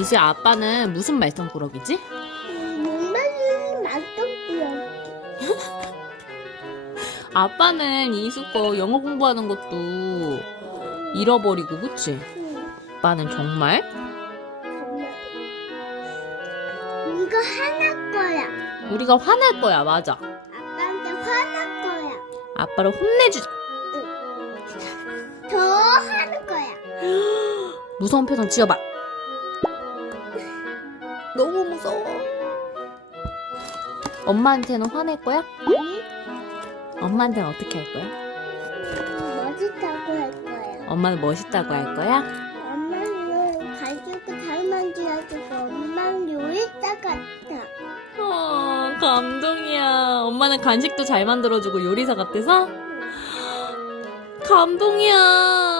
이수야 아빠는 무슨 말썽꾸러기지? 엄마는 맛없고요. 아빠는 이수 거 영어 공부하는 것도 잃어버리고 그치? 아빠는 정말? 정말. 이거 하나 거야. 우리가 화날 거야 맞아 아빠한테 화날 거야. 아빠를 혼내주자 더 하는 거야. 무서운 표정 지어봐 너무 무서워 엄마한테는 화낼 거야? 아니, 엄마한테는 어떻게 할 거야? 멋있다고 할 거야. 엄마는 멋있다고 할 거야? 엄마는 가지고 잘 만들어주고 엄마는 요리사 같아. 어, 감동이야. 엄마는 간식도 잘 만들어주고 요리사 같아서? 감동이야.